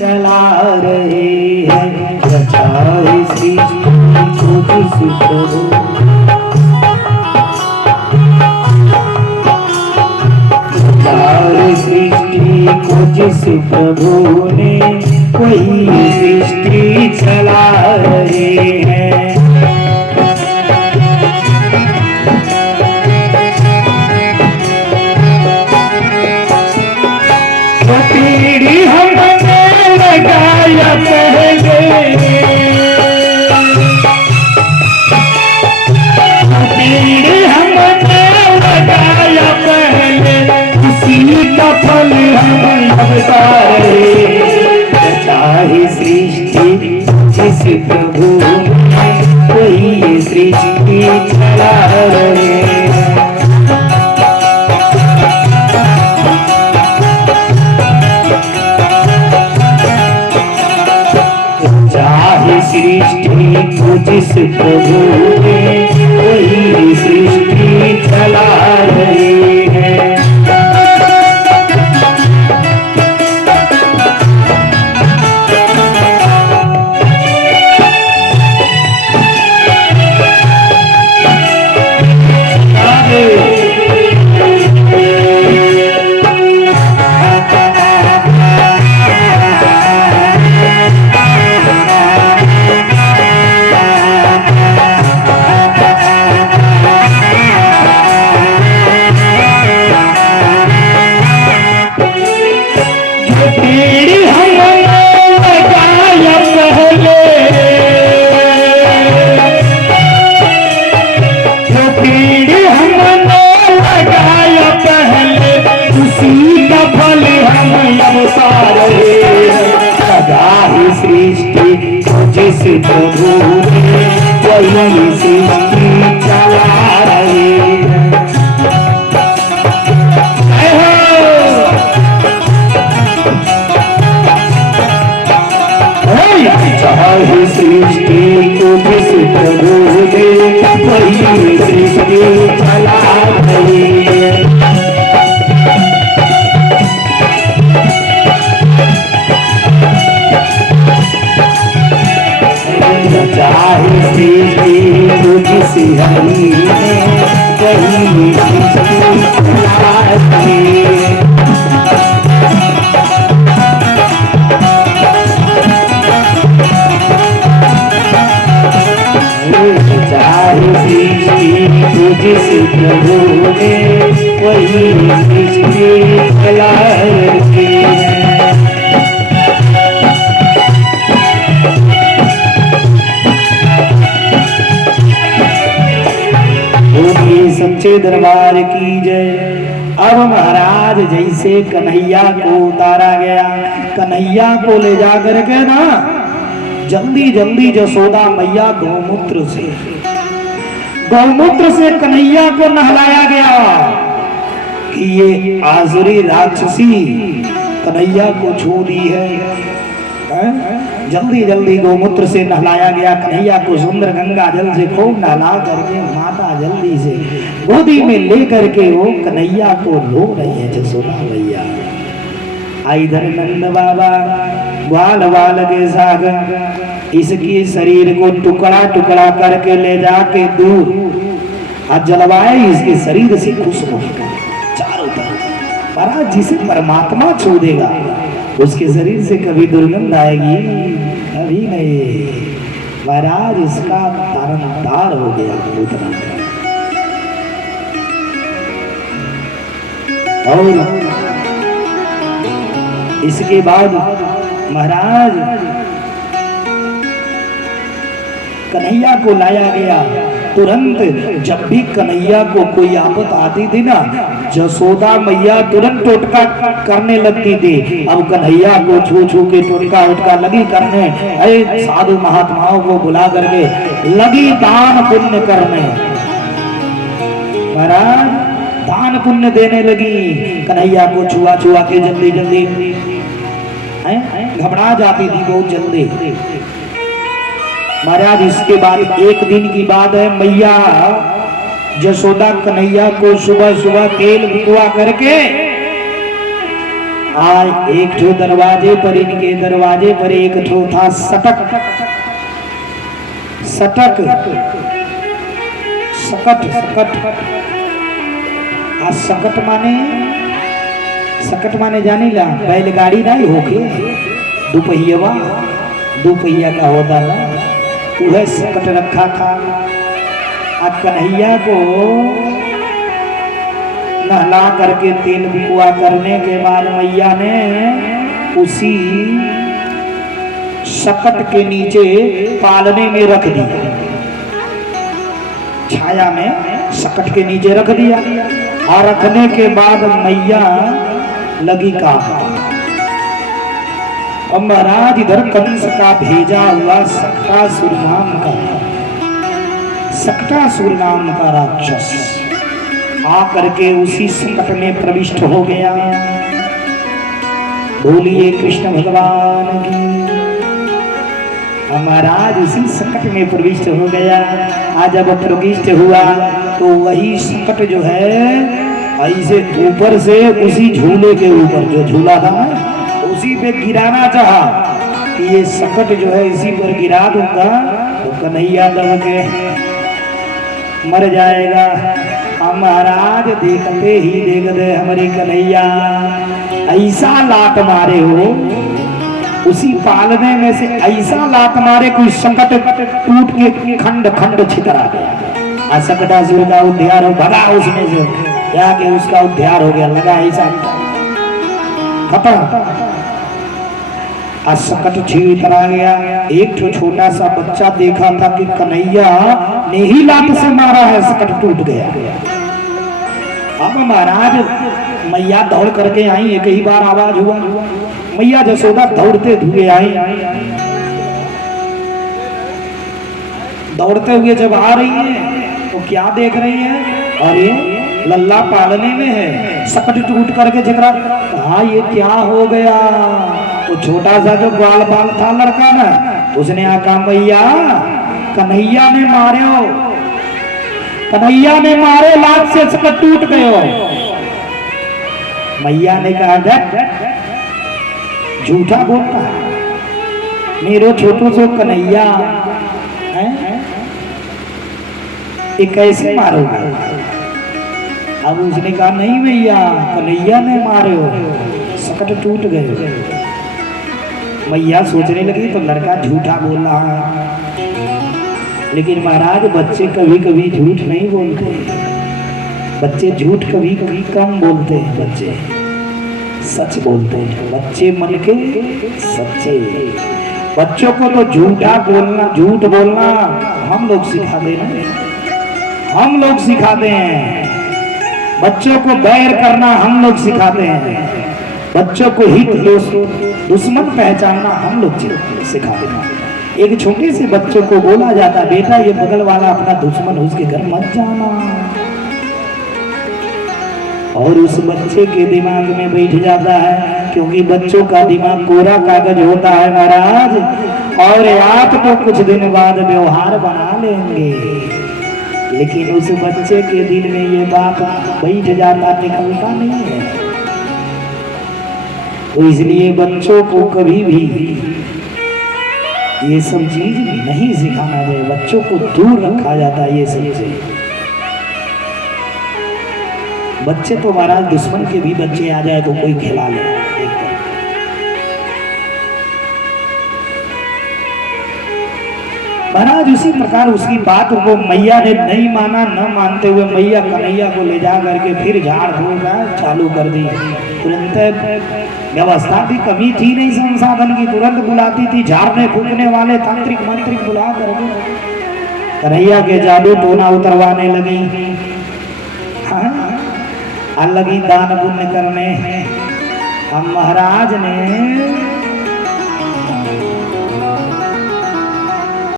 चला रहे हैं। रचाए सृष्टि को जिस प्रभु, रचाए सृष्टि को जिस प्रभु ने वही सृष्टि चला रहे हैं। पीढ़ी हमने लगाया पहले, पीढ़ी हमने लगाया पहले, उसी का फल हम भुगता रहे। चाहे सृष्टि जिस प्रभु वही सृष्टि चला रहे। सृष्टि को जिस प्रभु ने वही सृष्टि चला रही है। सृष्टि जिस प्रभु ने वही सृष्टि चला रही है। चाहे सृष्टि को जिस प्रभु ने वही सृष्टि चला रही है। चाहे सृष्टि को जिस हरि ने वही सृष्टि चला रही है। चाहे सृष्टि को जिस प्रभु ने वही सृष्टि चला रही है। सच्चे दरबार की जय। अब महाराज जैसे कन्हैया को उतारा गया, कन्हैया को ले जाकर के ना जल्दी जल्दी जसोदा मैया गौमूत्र से कन्हैया को नहलाया गया कि ये आसुरी राक्षसी कन्हैया को छू दी है। जल्दी जल्दी गौमूत्र से नहलाया गया कन्हैया को। सुंदर गंगा जल से खूब नहला करके माता जल्दी से गोदी में ले करके वो कन्हैया को लो रही है जसोदा मैया। इधर नंद बाबा ग्वाल बाल के साथ इसके शरीर को टुकड़ा टुकड़ा करके ले जाके दूर हाथ जलवाए इसके शरीर से खुशबू चारों तरफ। महाराज जिसे परमात्मा छू देगा उसके शरीर से कभी दुर्गंध आएगी कभी नहीं। महाराज इसका तारनतार हो गया उतना। और इसके बाद महाराज कन्हैया को लाया गया। तुरंत जब भी कन्हैया को कोई आफत आती थी ना जसोदा मैया तुरंत टोटका करने लगती थी। अब कन्हैया को छू छू के टोटका उटका लगी करने, साधु महात्माओं को बुला करके लगी दान पुण्य करने। महाराज दान पुण्य देने लगी। कन्हैया को छुआ छुआ के जल्दी जल्दी घबरा जाती थी बहुत जल्दी। महाराज इसके बाद एक दिन की बात है, मैया जसोदा कन्हैया को सुबह सुबह तेल भिगवा करके आज एक ठो दरवाजे पर, इनके दरवाजे पर एक ठो था सटक। सटक सकट सकट। आज सकट माने जानी ला बैलगाड़ी नहीं होके दुपहिया, दुपहिया का होता ना, वह सकट रखा था। आज कन्हैया को नहला करके तेल बिकुआ करने के बाद मैया ने उसी सकट के नीचे पालने में रख दिया, छाया में सकट के नीचे रख दिया। और रखने के बाद मैया लगी का अब महाराज इधर कंस का भेजा हुआ सक्टासुर नाम का, सक्टासुर नाम का राक्षस आकर के उसी सकट में प्रविष्ट हो गया। बोलिए कृष्ण भगवान की। महाराज उसी सकट में प्रविष्ट हो गया। आज जब प्रविष्ट हुआ तो वही सकट जो है ऐसे ऊपर से उसी झूले के ऊपर जो झूला था उसी पे गिराना चाहा कि ये सकट जो है इसी पर गिरा दूंगा तो कन्हैया दब के मर जाएगा। महाराज देखते ही देखते हमारे कन्हैया ऐसा लात मारे हो, उसी पालने में से ऐसा लात मारे कोई सकट टूट के खंड खंड छितरा गया। सकटासुर का उद्धार हो, भगा उसमें से जाके उसका उद्धार हो गया, लगा ऐसा खत्म। सकट छितरा गया। एक छोटा सा बच्चा देखा था कि कन्हैया ने ही लात से मारा है, सकट टूट गया। अब महाराज मैया दौड़ करके आई, एक ही बार आवाज हुआ, मैया जसोदा दौड़ते हुए आई। दौड़ते हुए जब आ रही है तो क्या देख रही है, अरे लल्ला पालने में है, सकट टूट करके जिकरा कहा ये क्या हो गया। तो छोटा सा जो ग्वाल बाल था लड़का ना, उसने आका मैया कन्हैया ने मारे हो, कन्हैया ने मारे लात से सकट टूट गए हो। मैया ने कहा झूठा बोलता है, मेरो छोटो सो कन्हैया है, ये कैसे मारोगे। अब उसने कहा नहीं भैया कन्हैया ने मारे हो, सकट टूट गए। मैया सोचने लगी तो लड़का झूठा बोल रहा है। लेकिन महाराज बच्चे कभी कभी झूठ नहीं बोलते, बच्चे झूठ कभी कभी कम बोलते हैं, बच्चे सच बोलते हैं। बच्चे मन के सच्चे। बच्चों को तो झूठा बोलना, झूठ बोलना हम लोग सिखाते हैं, हम लोग सिखाते हैं। बच्चों को बैर करना हम लोग सिखाते हैं, बच्चों को हित दुश्मन पहचानना हम लोग सिखाते हैं। एक छोटे से बच्चों को बोला जाता बेटा ये बगल वाला अपना दुश्मन, उसके घर मत जाना, और उस बच्चे के दिमाग में बैठ जाता है, क्योंकि बच्चों का दिमाग कोरा कागज होता है महाराज। और आप तो कुछ दिन बाद व्यवहार बना लेंगे, लेकिन उस बच्चे के दिल में ये बात बैठ जाता, निकलता नहीं है। तो इसलिए बच्चों को कभी भी ये सब चीज नहीं सिखाना चाहिए, बच्चों को दूर रखा जाता है ये सब चीज। बच्चे तो महाराज दुश्मन के भी बच्चे आ जाए तो कोई खिला ले। महाराज उसी प्रकार उसकी बात को मैया ने नहीं माना, न मानते हुए मैया कन्हैया को ले जा करके फिर झाड़ फूंका चालू कर दी। तुरंत व्यवस्था भी कमी थी नहीं संसाधन की, तुरंत बुलाती थी झाड़ने फूकने वाले तांत्रिक मंत्रिक बुला करके कन्हैया के जादू टोना उतरवाने लगी। हाँ लगी दान पुण्य करने। हम महाराज ने